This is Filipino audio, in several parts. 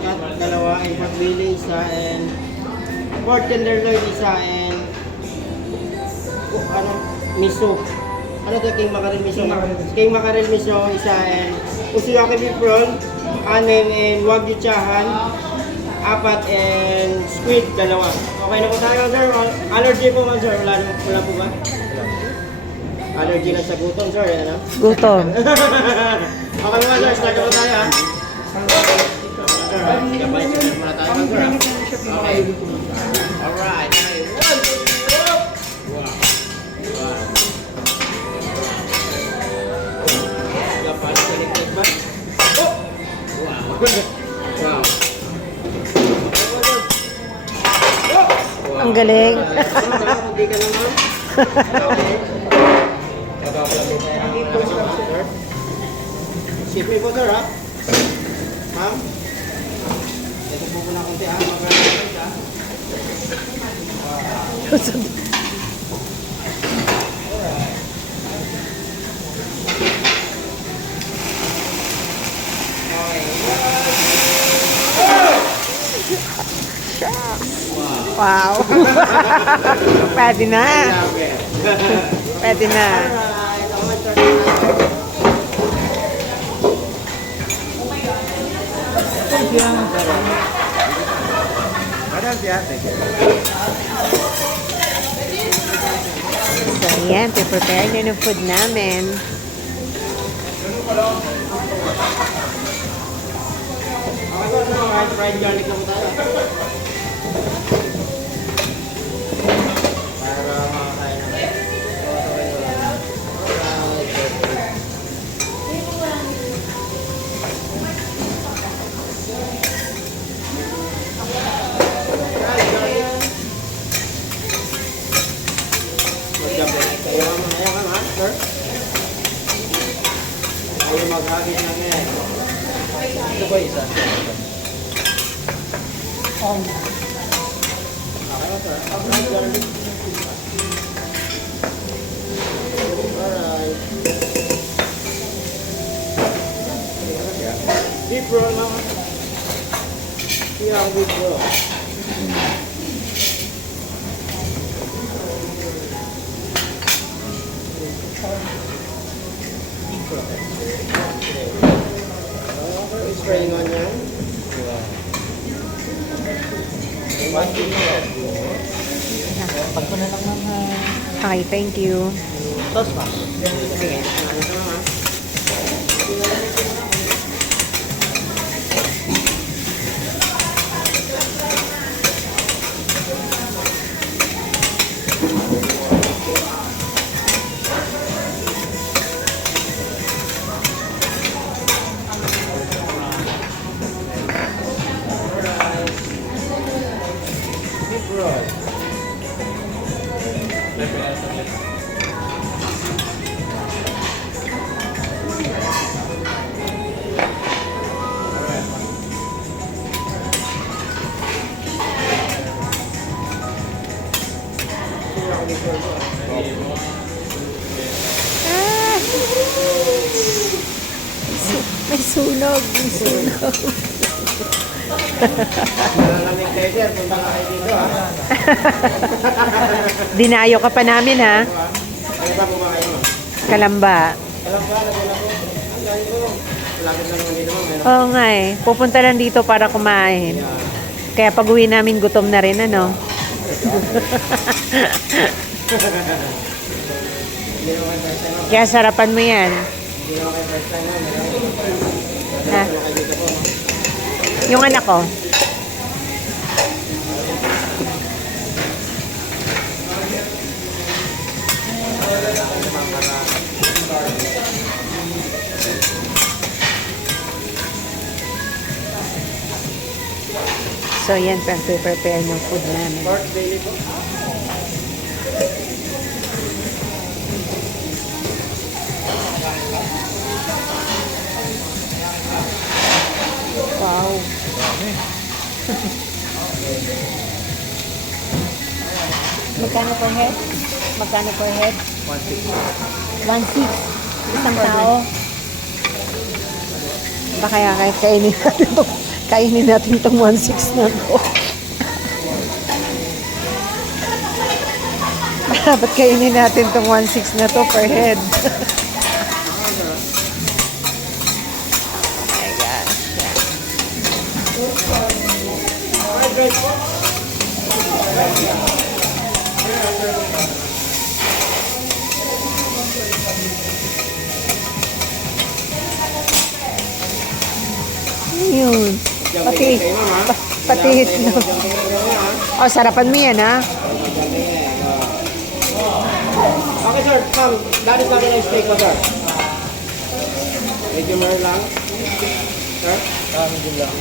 cut, dalawa, and pork belly, isa, and pork tenderloin, isa, and miso. Ano to, king mackerel miso? King mackerel miso, isa, and usuyaki beef roll, anim, and wagyu chahan, apat, and squid, dalawa. Okay na po tayo, sir. Allergy po man, sir. Wala po ba? Allergy lang sa gutom, sir. Ano? Gutom. Okay mga sir, start na po tayo, ha? Gabay, start muna tayo, sir, ha? Okay. Alright. Wow. Gabay, selected ba? Oh! Wow. Wow. Ang galing. Hindi ka naman. Okay. Sipin po sir ha. Ma'am. Ito po ko na konti ha. Mag-record ha. Wow. Pwede na. Pwede na. Alright. I'll start na. So, yan. Prepare na ng food namin. Okay po sir, mga fried garlic na po tayo. Para makakain naman. Kayo ang mga ha, sir? Kayo maghagis na ngayon. Ito ba isa? Okay ba, sir? Alright, garlic. Alright. Beef roll naman. Here ang beef roll. Spraying on yan. Pagpuna lang mga... Okay, thank you. Sauce pa. Sige. Ano ito naman? Ah! May sunog. May sunog. Malamig kayo sir, punta na kayo dito ha. Dinayo ka pa namin, ha? Ano ba kumakain mo? Kalamba. Alam ba, nagula ko. Ang dahil ko. Malapit lang naman dito mo. Oo nga eh. Pupunta lang dito para kumain. Kaya pag uwi namin, gutom na rin, ano? Hindi naman first time. Kaya sarapan mo yan. Hindi naman kayo first time. Ha? Ano kayo dito po? Yung anak ko. So, yan, prepare ng food namin. Pork belly po. Wow. Magkano per head? Magkano per head? 1.6. Isang tao. Baka kaya kainin natin Kainin natin itong 1.6 na to. Dapat kainin natin itong 1.6 na to per head. My gosh. Fried rice po. Yun. Pati, Kay ma'am, ha? pati itlog. Oh, sarapan mo yan, ha? Okay, sir. Ma'am, danis natin ang steak ko, sir. Medium rare lang. Sir? Medium lang.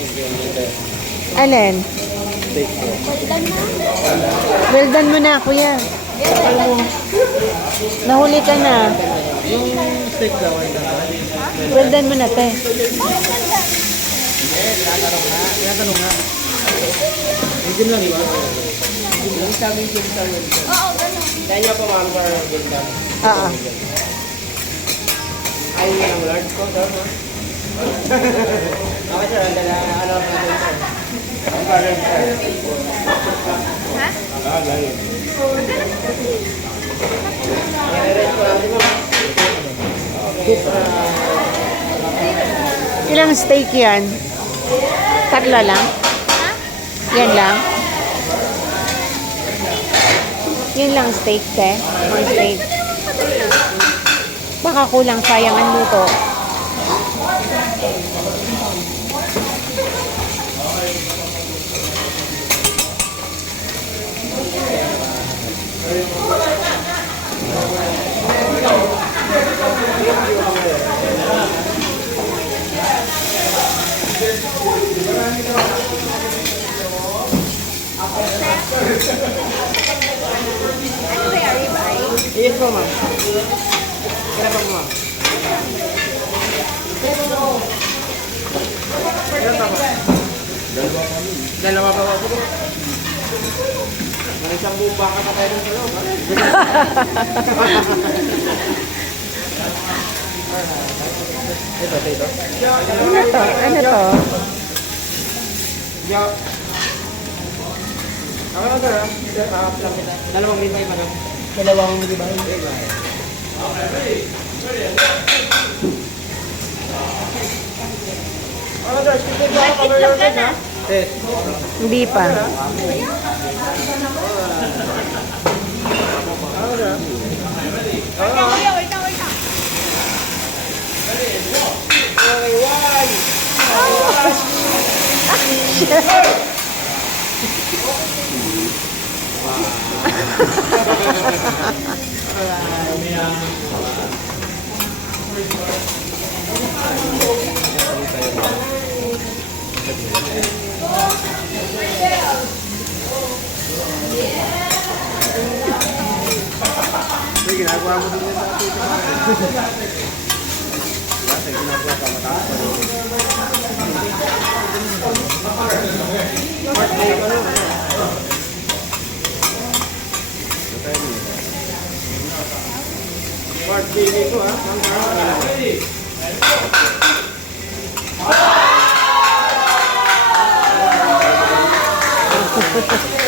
Alin? Steak ko. Well done mo na, kuya. Nahuli ka na. Yung steak daw ay Well done mo na, te. tinatanong nga. Medium lang, di ba? Yung sa medium sa medium. Oo, ganun. Kaya niya po, ma'am, sir. Medium. Oo. Ayaw niya ng large ko, sir, ha? Okay, sir. Ang dala, ano natin, sir? Ang parang, sir. Ha? Ah, galing. Nire-rest ko natin, ma'am. Okay. Ilang steak yan? Tatlo lang? Yan lang? Yan lang steak, te? One steak. Baka kulang, sayang ang luto. Ano ba yung ribeye? Yes po, ma'am. Kaya pa po, ma'am. Kaya pa, ma'am. Dalawa pa po. May isang buong baka pa tayo dun sa loob. Ito. Ano to? Ano to? Yo. Ako na sir, ha? Sir, lang kita. Dalawang ribeye pa, ma'am. Dalawang ribeye. Ano sir, skip ko ako cover your face, ha? Yes. Hindi pa. Ano sir? Wait lang, kuya, wait lang, wait lang. Okay, one. Sige, ginagawa mo din yan sa tito. Sige, ginagawa ka matapos pa rin. Mark, may ano? Mark, pili ko, ha? Ang